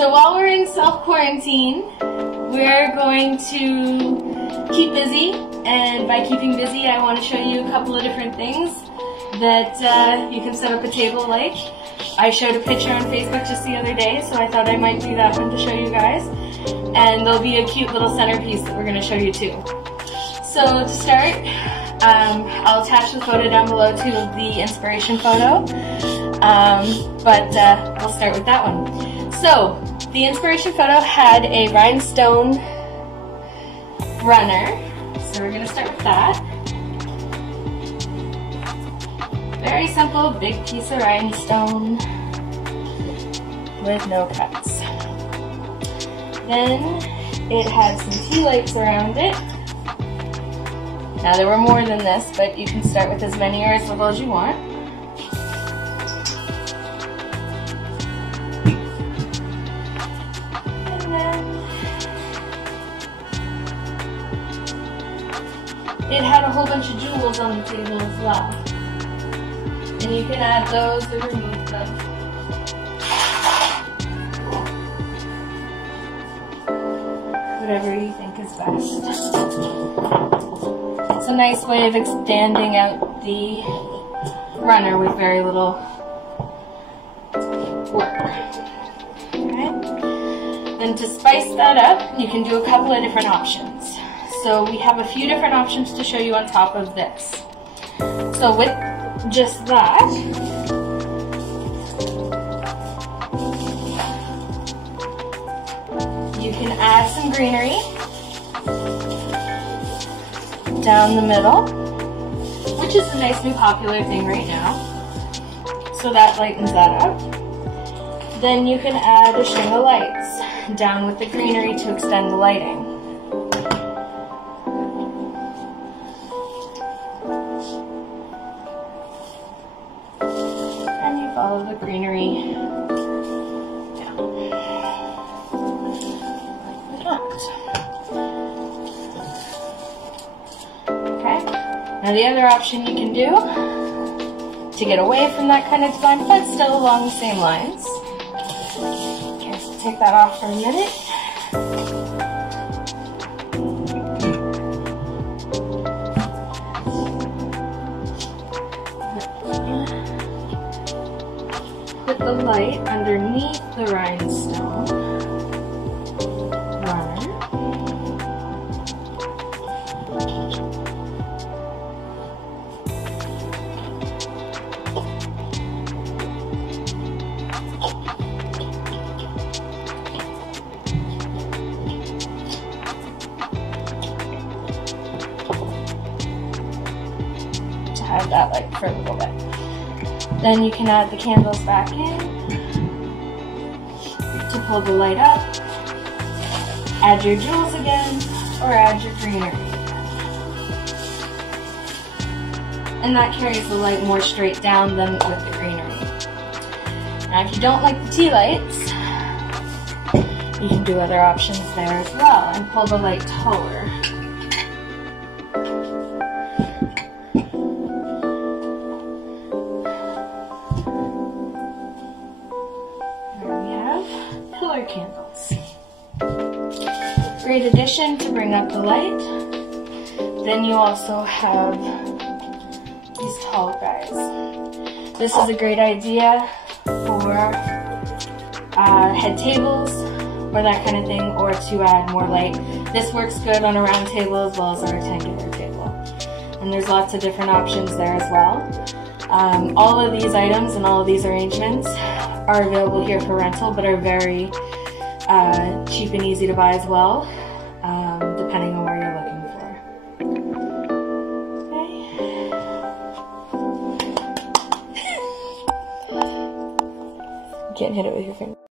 So while we're in self-quarantine, we're going to keep busy, and by keeping busy, I want to show you a couple of different things that you can set up a table like. I showed a picture on Facebook just the other day, so I thought I might do that one to show you guys. And there'll be a cute little centerpiece that we're going to show you too. So to start, I'll attach the photo down below to the inspiration photo, but we'll start with that one. So the inspiration photo had a rhinestone runner, so we're going to start with that. Very simple, big piece of rhinestone with no cuts. Then it had some tea lights around it. Now there were more than this, but you can start with as many or as little as you want. And then it had a whole bunch of jewels on the table as well. And you can add those or remove them. Whatever you think is best. It's a nice way of expanding out the runner with very little work. Okay. Then to spice that up, you can do a couple of different options. So we have a few different options to show you on top of this. So with just that, you can add some greenery down the middle, which is a nice new popular thing right now. So that lightens that up. Then you can add a string of lights down with the greenery to extend the lighting. Follow the greenery down like that. Okay. Now the other option you can do to get away from that kind of design, but still along the same lines. Okay, so take that off for a minute. Put the light underneath the rhinestone runner. To hide that light for a little bit. Then you can add the candles back in to pull the light up, add your jewels again, or add your greenery. And that carries the light more straight down than with the greenery. Now if you don't like the tea lights, you can do other options there as well and pull the light taller. Pillar candles. Great addition to bring up the light. Then you also have these tall guys. This is a great idea for head tables or that kind of thing, or to add more light. This works good on a round table as well as a rectangular table. And there's lots of different options there as well. All of these items and all of these arrangements are available here for rental, but are very cheap and easy to buy as well, depending on where you're looking for. Okay. You can't hit it with your finger.